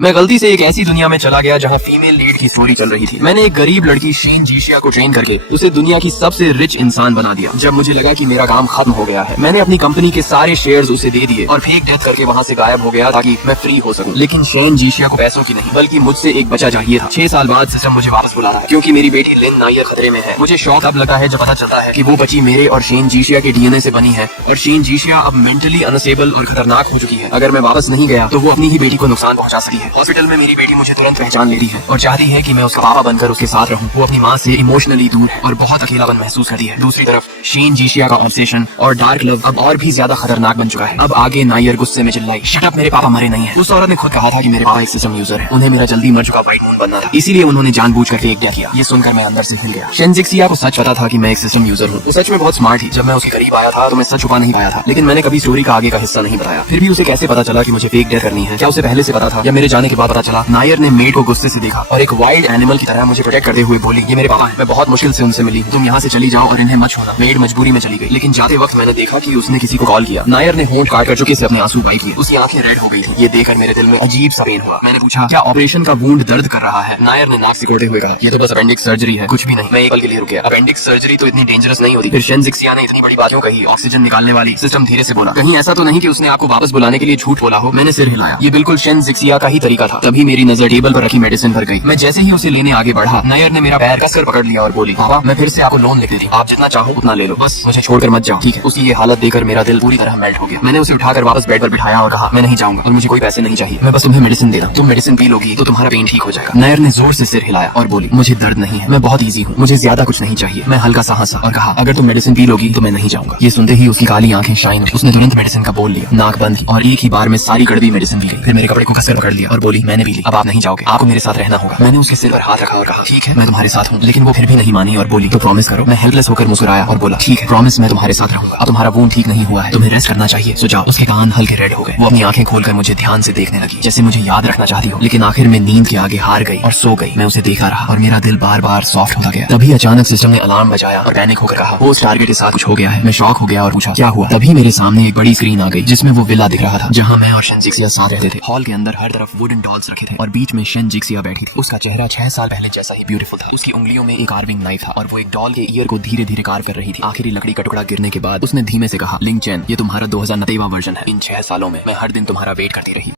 मैं गलती से एक ऐसी दुनिया में चला गया जहाँ फीमेल लीड की स्टोरी चल रही थी। मैंने एक गरीब लड़की शेन जीशिया को ट्रेन करके उसे दुनिया की सबसे रिच इंसान बना दिया। जब मुझे लगा कि मेरा काम खत्म हो गया है, मैंने अपनी कंपनी के सारे शेयर्स उसे दे दिए और फेक डेथ करके वहाँ से गायब हो गया ताकि मैं फ्री हो सकूं। लेकिन शेन जीशिया को पैसों की नहीं बल्कि मुझसे एक बच्चा चाहिए था। 6 साल बाद सिस्टम मुझे वापस बुला रहा है क्योंकि मेरी बेटी लिन नायर खतरे में है। मुझे शौक अब लगा है जब पता चलता है कि वो बच्ची मेरे और शेन जीशिया के डीएनए से बनी है और शेन जीशिया अब मेंटली अनस्टेबल और खतरनाक हो चुकी है। अगर मैं वापस नहीं गया तो वो अपनी ही बेटी को नुकसान पहुंचा सकती है। हॉस्पिटल में मेरी बेटी मुझे तुरंत पहचान लेती है और चाहती है कि मैं उसका पापा बनकर उसके साथ रहूं। वो अपनी माँ से इमोशनली दूर और बहुत अकेलापन महसूस करती है। दूसरी तरफ शेन जीशिया का ऑब्सेशन और डार्क लव अब और भी ज्यादा खतरनाक बन चुका है। अब आगे नायर गुस्से में चिल्लाई, शट अप, मेरे पापा मरे नहीं है। उस औरत ने खुद कहा था कि मेरे पापा एक सिस्टम यूजर है। उन्हें मेरा जल्दी मर चुका व्हाइट मून बनना था, इसीलिए उन्होंने जानबूझकर फेक डेथ किया। ये सुनकर मैं अंदर से हिल गया। शेन जीशिया को सच पता था कि मैं एक सिस्टम यूजर हूँ। वो सच में बहुत स्मार्ट थी। जब मैं उसके करीब आया था तो मैं सच छुपा नहीं पाया था, लेकिन मैंने कभी स्टोरी का आगे का हिस्सा नहीं बताया। फिर भी उसे कैसे पता चला कि मुझे फेक डेथ करनी है? क्या उसे पहले से पता था या मेरे जाने के बाद पता चला? नायर ने मेड को गुस्से से देखा और एक वाइल्ड एनिमल की तरह मुझे प्रोटेक्ट करते हुए बोली, ये मेरे पापा हैं, मैं बहुत मुश्किल से उनसे मिली, तुम यहाँ से चली जाओ और इन्हें मत छोड़ना। मेड मजबूरी में चली गई, लेकिन जाते वक्त मैंने देखा कि उसने किसी को कॉल किया। नायर ने होंठ काटकर चुके से अपने आंसू बहाए किए। उसकी आंखें रेड हो गई थी। ये देखकर मेरे दिल में अजीब सा पेन हुआ। मैंने पूछा, क्या ऑपरेशन का वुंड दर्द कर रहा है? नायर ने नाक सिकोड़ते हुए कहा, ये तो बस अपेंडिक्स सर्जरी है, कुछ भी नहीं। मैं एक पल के लिए रुक गया। अपेंडिक्स सर्जरी तो इतनी डेंजरस नहीं होती। फिर शेन जीशिया ने इतनी बड़ी बात क्यों कही? ऑक्सीजन निकालने वाली। सिस्टम धीरे से बोला, कहीं ऐसा तो नहीं कि उसने आपको वापस बुलाने के लिए झूठ बोला हो? मैंने सिर हिलाया। ये बिल्कुल शेन जीशिया का ही तरीका था। तभी मेरी नजर टेबल पर रखी मेडिसिन पर गई। मैं जैसे ही उसे लेने आगे बढ़ा, नायर ने मेरा पैर कसकर पकड़ लिया और बोली, पापा मैं फिर से आपको लोन लिख देती, आप जितना चाहो उतना ले लो, बस मुझे छोड़कर मत जाओ, ठीक है? उसकी ये हालत देखकर मेरा दिल पूरी तरह मेल्ट हो गया। मैंने उसे उठाकर वापस बेड पर बिठाया और कहा, मैं नहीं जाऊंगा और मुझे कोई पैसे नहीं चाहिए, मैं बस तुम्हें मेडिसिन दे रहा हूं। तुम मेडिसिन पी लोगी तो तुम्हारा पेन ठीक हो जाएगा। नायर ने जोर से सिर हिलाया और बोली, मुझे दर्द नहीं है, मैं बहुत ईजी हूँ, मुझे ज्यादा कुछ नहीं चाहिए। मैं हल्का सा हंसा और कहा, अगर तुम मेडिसिन पी लोगी तो मैं नहीं जाऊंगा। ये सुनते ही उसकी काली आंखें शाइन हुई। उसने तुरंत मेडिसिन का बोल लिया, नाक बंद और एक ही बार में सारी कड़वी मेडिसिन पी गई। फिर मेरे कपड़े को कसकर पकड़ लिया और बोली, मैंने पी ली, अब आप नहीं जाओगे, आपको मेरे साथ रहना होगा। मैंने उसके सिर पर हाथ रखा और कहा, ठीक है मैं तुम्हारे साथ हूँ। लेकिन वो फिर भी नहीं मानी और बोली, तो प्रॉमिस करो। मैं हेल्पलेस होकर मुस्कुराया और बोला, ठीक है प्रॉमिस, मैं तुम्हारे साथ रहूंगा। अब तुम्हारा वुंड ठीक नहीं हुआ है, तुम्हें रेस्ट करना चाहिए, सो जाओ। उसके कान हल्के रेड हो गए। वो अपनी आंखें खोलकर मुझे ध्यान से देखने लगी, जैसे मुझे याद रखना चाहती हो, लेकिन आखिर में नींद के आगे हार गई और सो गई। मैं उसे देखा रहा और मेरा दिल बार बार सॉफ्ट होता गया। तभी अचानक सिस्टम ने अलार्म बजाया और पैनिक होकर कहा, पोस्ट टारगेट के साथ कुछ हो गया है। मैं शॉक हो गया और पूछा, क्या हुआ? तभी मेरे सामने एक बड़ी स्क्रीन आ गई जिसमें वो विला दिख रहा था जहाँ मैं और शेन जीशिया साथ रहते थे। हॉल के अंदर हर तरफ वुडन डॉल्स रखे थे और बीच में शेन जीशिया बैठी थी। उसका चेहरा 6 साल पहले जैसा ही ब्यूटीफुल था। उसकी उंगलियों में एक कार्विंग नाइफ था और वो एक डॉल के ईयर को धीरे धीरे कार्व कर रही थी। आखिरी लकड़ी का टुकड़ा गिरने के बाद उसने धीमे से कहा, लिंग चैन, ये तुम्हारा 2029वां वर्जन है। इन 6 सालों में मैं हर दिन तुम्हारा वेट करती रही।